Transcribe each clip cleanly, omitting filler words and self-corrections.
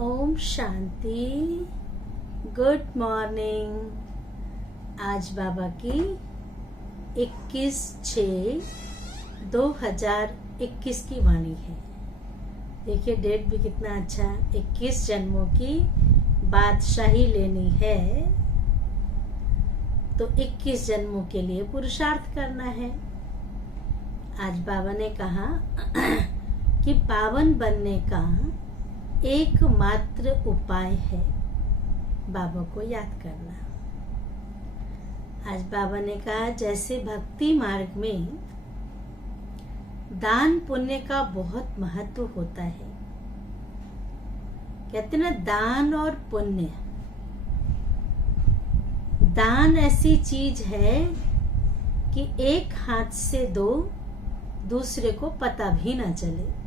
Om Shanti. Good morning. आज बाबा की 21/6/2021 की वाणी है। देखिए डेट भी कितना अच्छा, 21 जन्मों की बादशाही लेनी है तो 21 जन्मों के लिए पुरुषार्थ करना है। आज बाबा ने कहा कि पावन बनने का एकमात्र उपाय है बाबा को याद करना। आज बाबा ने कहा जैसे भक्ति मार्ग में दान पुण्य का बहुत महत्व होता है, कहते ना दान और पुण्य। दान ऐसी चीज है कि एक हाथ से दो, दूसरे को पता भी ना चले।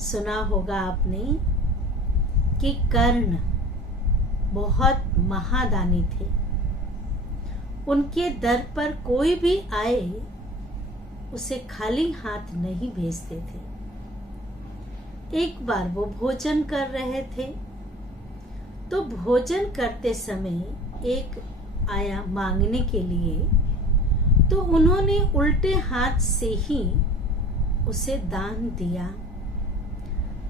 सुना होगा आपने कि कर्ण बहुत महादानी थे, उनके दर पर कोई भी आए उसे खाली हाथ नहीं भेजते थे। एक बार वो भोजन कर रहे थे तो भोजन करते समय एक आया मांगने के लिए, तो उन्होंने उल्टे हाथ से ही उसे दान दिया।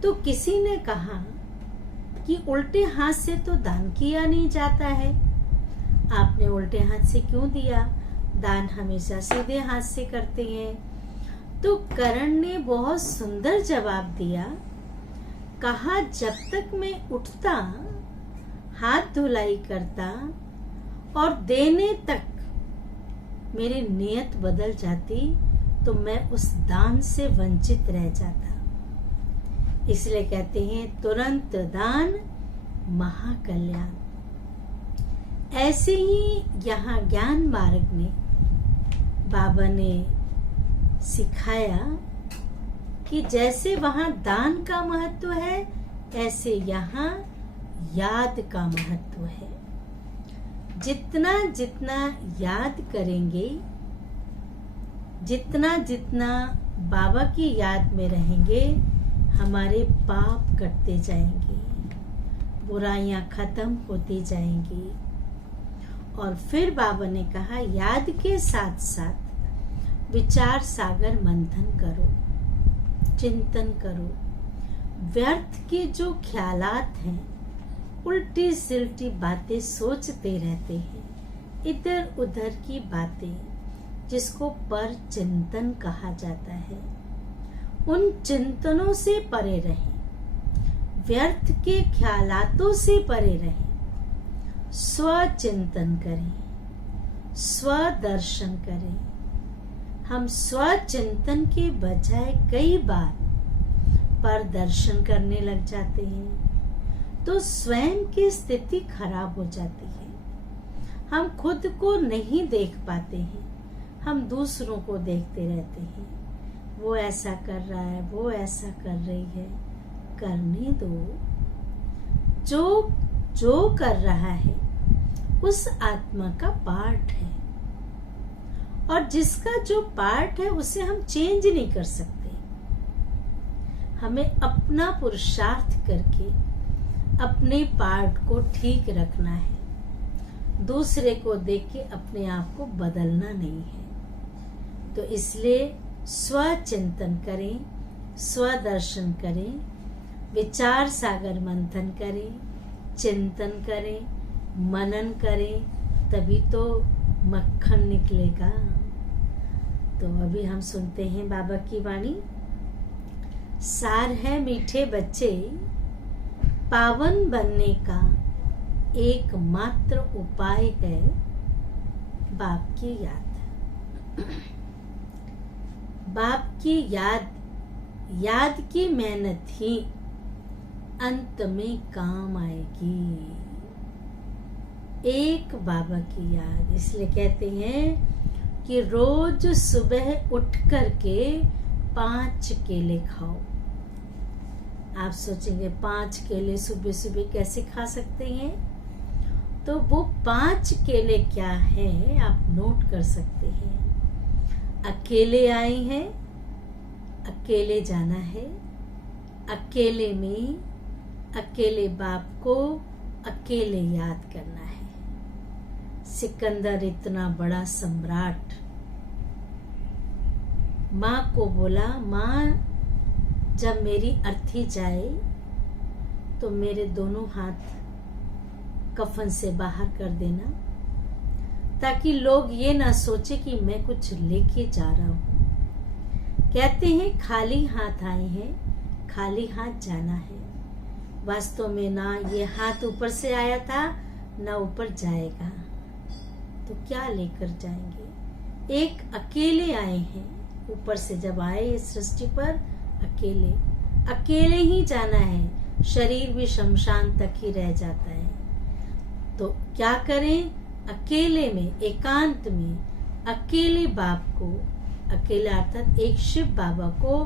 तो किसी ने कहा कि उल्टे हाथ से तो दान किया नहीं जाता है, आपने उल्टे हाथ से क्यों दिया? दान हमेशा सीधे हाथ से करते हैं। तो कर्ण ने बहुत सुंदर जवाब दिया, कहा जब तक मैं उठता, हाथ धुलाई करता और देने तक मेरी नियत बदल जाती तो मैं उस दान से वंचित रह जाता। इसलिए कहते हैं तुरंत दान महाकल्याण। ऐसे ही यहाँ ज्ञान मार्ग में बाबा ने सिखाया कि जैसे वहाँ दान का महत्व है, ऐसे यहाँ याद का महत्व है। जितना जितना याद करेंगे, जितना जितना बाबा की याद में रहेंगे, हमारे पाप कटते जाएंगे, बुराइयां खत्म होती जाएंगी। और फिर बाबा ने कहा याद के साथ साथ विचार सागर मंथन करो, चिंतन करो। व्यर्थ के जो ख्यालात हैं, उल्टी सिल्टी बातें सोचते रहते हैं, इधर उधर की बातें, जिसको पर चिंतन कहा जाता है, उन चिंतनों से परे रहें, व्यर्थ के ख्यालातों से परे रहें, स्वचिंतन करें, स्वदर्शन करें। हम स्वचिंतन के बजाय कई बार पर दर्शन करने लग जाते हैं तो स्वयं की स्थिति खराब हो जाती है। हम खुद को नहीं देख पाते हैं, हम दूसरों को देखते रहते हैं। वो ऐसा कर रहा है, वो ऐसा कर रही है, करने दो। जो जो कर रहा है उस आत्मा का पार्ट है, और जिसका जो पार्ट है उसे हम चेंज नहीं कर सकते। हमें अपना पुरुषार्थ करके अपने पार्ट को ठीक रखना है, दूसरे को देख के अपने आप को बदलना नहीं है। तो इसलिए स्वचिंतन करें, स्वदर्शन करें, विचार सागर मंथन करें, चिंतन करें, मनन करें, तभी तो मक्खन निकलेगा। तो अभी हम सुनते हैं बाबा की वाणी। सार है मीठे बच्चे, पावन बनने का एकमात्र उपाय है बाप की याद। बाप की याद की मेहनत ही अंत में काम आएगी। एक बाबा की याद, इसलिए कहते हैं कि रोज सुबह उठ करके 5 केले खाओ। आप सोचेंगे 5 केले सुबह सुबह कैसे खा सकते हैं? तो वो 5 केले क्या हैं आप नोट कर सकते हैं। अकेले आए हैं, अकेले जाना है, अकेले में अकेले बाप को अकेले याद करना है। सिकंदर इतना बड़ा सम्राट माँ को बोला, माँ जब मेरी अर्थी जाए तो मेरे दोनों हाथ कफन से बाहर कर देना, ताकि लोग ये ना सोचे कि मैं कुछ लेके जा रहा हूँ। कहते हैं खाली हाथ आए हैं, खाली हाथ जाना है। वास्तव में ना ये हाथ ऊपर से आया था, ना ऊपर जाएगा, तो क्या लेकर जाएंगे। एक अकेले आए हैं, ऊपर से जब आए इस सृष्टि पर अकेले अकेले ही जाना है। शरीर भी शमशान तक ही रह जाता है। तो क्या करें, अकेले में, एकांत में अकेले बाप को, अकेले अर्थात एक शिव बाबा को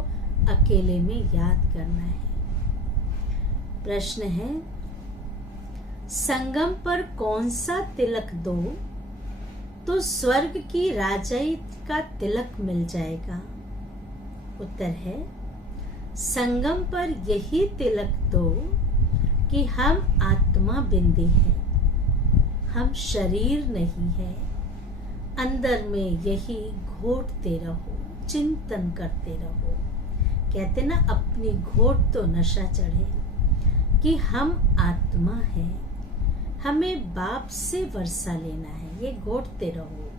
अकेले में याद करना है। प्रश्न है, संगम पर कौन सा तिलक दो तो स्वर्ग की राजाई का तिलक मिल जाएगा। उत्तर है, संगम पर यही तिलक दो कि हम आत्मा बिंदी है, हम शरीर नहीं है। अंदर में यही घोटते रहो, चिंतन करते रहो। कहते ना, अपनी घोट तो नशा चढ़े कि हम आत्मा है, हमें बाप से वर्षा लेना है। ये घोटते रहो।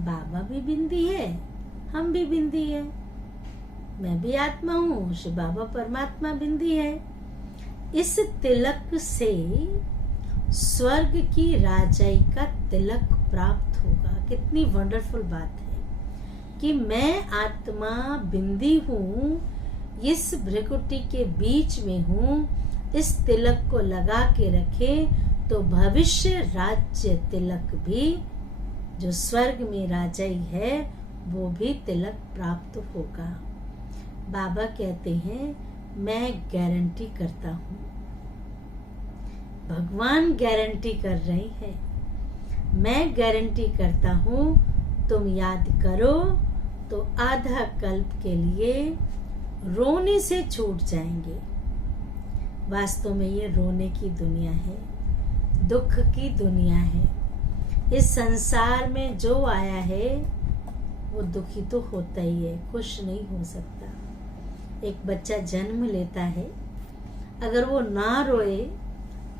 बाबा भी बिंदी है, हम भी बिंदी है, मैं भी आत्मा हूँ, शिव बाबा परमात्मा बिंदी है। इस तिलक से स्वर्ग की राजाई का तिलक प्राप्त होगा। कितनी वंडरफुल बात है कि मैं आत्मा बिंदी हूँ, इस भ्रिकुटी के बीच में हूँ। इस तिलक को लगा के रखे तो भविष्य राज्य तिलक भी, जो स्वर्ग में राजाई है, वो भी तिलक प्राप्त होगा। बाबा कहते हैं, मैं गारंटी करता हूँ, भगवान गारंटी कर रहे हैं, मैं गारंटी करता हूँ, तुम याद करो तो आधा कल्प के लिए रोने से छूट जाएंगे। वास्तव में ये रोने की दुनिया है, दुख की दुनिया है। इस संसार में जो आया है वो दुखी तो होता ही है, खुश नहीं हो सकता। एक बच्चा जन्म लेता है, अगर वो ना रोए,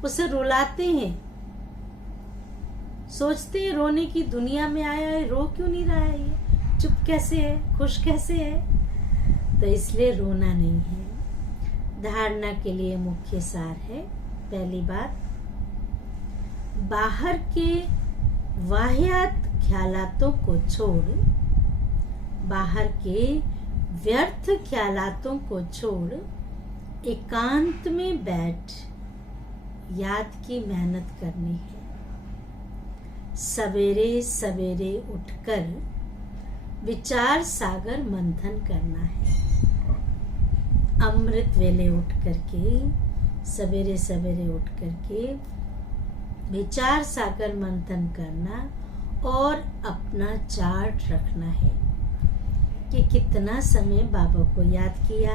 उसे रुलाते हैं, सोचते हैं रोने की दुनिया में आया है, रो क्यों नहीं रहा है, ये चुप कैसे है, खुश कैसे है। तो इसलिए रोना नहीं है। धारणा के लिए मुख्य सार है, पहली बात, बाहर के वाहियात ख्यालातों को छोड़, बाहर के व्यर्थ ख्यालातों को छोड़, एकांत में बैठ याद की मेहनत करनी है। सवेरे सवेरे उठकर विचार सागर मंथन करना है। अमृत वेले उठ करके, सवेरे सवेरे उठ करके विचार सागर मंथन करना और अपना चार्ट रखना है कि कितना समय बाबा को याद किया,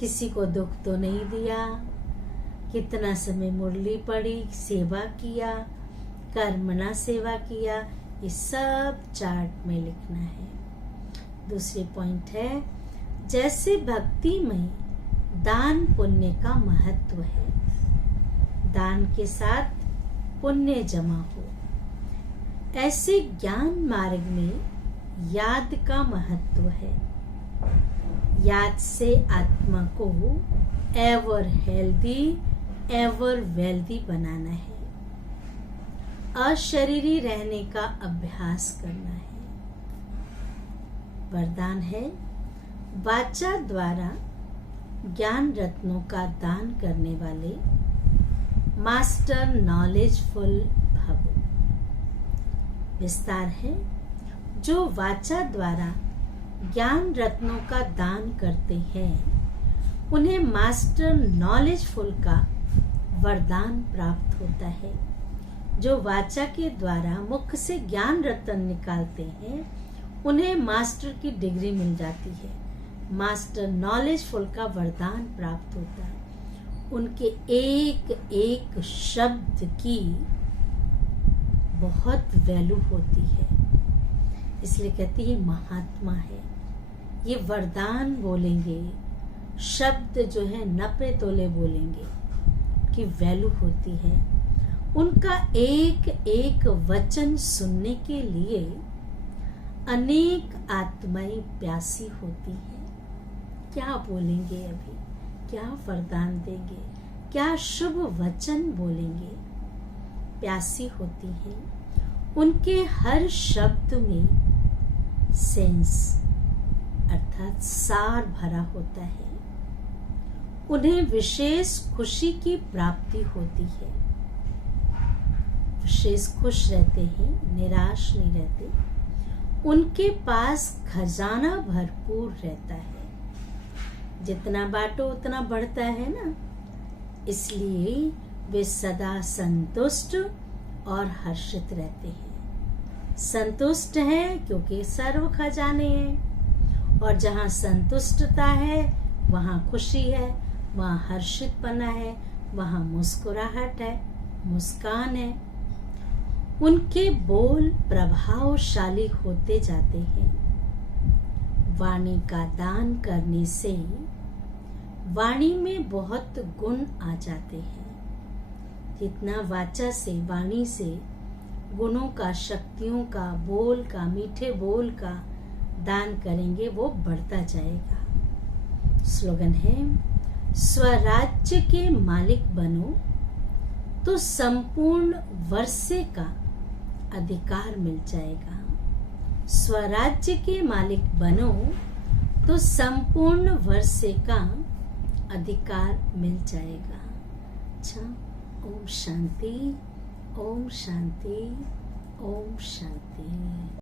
किसी को दुख तो नहीं दिया, कितना समय मुरली पढ़ी, सेवा किया, कर्मणा सेवा किया, ये सब चार्ट में लिखना है। दूसरी पॉइंट है, जैसे भक्ति में दान पुण्य का महत्व है, दान के साथ पुण्य जमा हो, ऐसे ज्ञान मार्ग में याद का महत्व है। याद से आत्मा को एवर हेल्दी, एवर वेल्दी बनाना है। अशरीरी रहने का अभ्यास करना है। वरदान है, वाचा द्वारा ज्ञान रत्नों का दान करने वाले मास्टर नॉलेजफुल भव। विस्तार है, जो वाचा द्वारा ज्ञान रत्नों का दान करते हैं, उन्हें मास्टर नॉलेजफुल का वरदान प्राप्त होता है। जो वाचा के द्वारा मुख से ज्ञान रत्न निकालते हैं, उन्हें मास्टर की डिग्री मिल जाती है, मास्टर नॉलेजफुल का वरदान प्राप्त होता है। उनके एक एक शब्द की बहुत वैल्यू होती है। इसलिए कहती है महात्मा है। ये वरदान बोलेंगे, शब्द जो है नपे तोले बोलेंगे कि वैल्यू होती है। उनका एक एक वचन सुनने के लिए अनेक आत्माएं प्यासी होती हैं। क्या बोलेंगे अभी, क्या वरदान देंगे, क्या शुभ वचन बोलेंगे, प्यासी होती हैं। उनके हर शब्द में सेंस अर्थात सार भरा होता है। उन्हें विशेष खुशी की प्राप्ति होती है, विशेष खुश रहते हैं, निराश नहीं रहते। उनके पास खजाना भरपूर रहता है। जितना बांटो उतना बढ़ता है ना, इसलिए वे सदा संतुष्ट और हर्षित रहते हैं। संतुष्ट है क्योंकि सर्व खजाने हैं, और जहाँ संतुष्टता है वहाँ खुशी है, वहाँ हर्षितपना है, वहाँ मुस्कुराहट है, मुस्कान है। उनके बोल प्रभावशाली होते जाते हैं। वाणी का दान करने से वाणी में बहुत गुण आ जाते हैं। जितना वाचा से, वाणी से गुणों का, शक्तियों का, बोल का, मीठे बोल का दान करेंगे वो बढ़ता जाएगा। स्लोगन है, स्वराज्य के मालिक बनो तो संपूर्ण वर्षे का अधिकार मिल जाएगा। स्वराज्य के मालिक बनो तो संपूर्ण वर्षे का अधिकार मिल जाएगा। अच्छा, ओम शांति, ओम शांति, ओम शांति।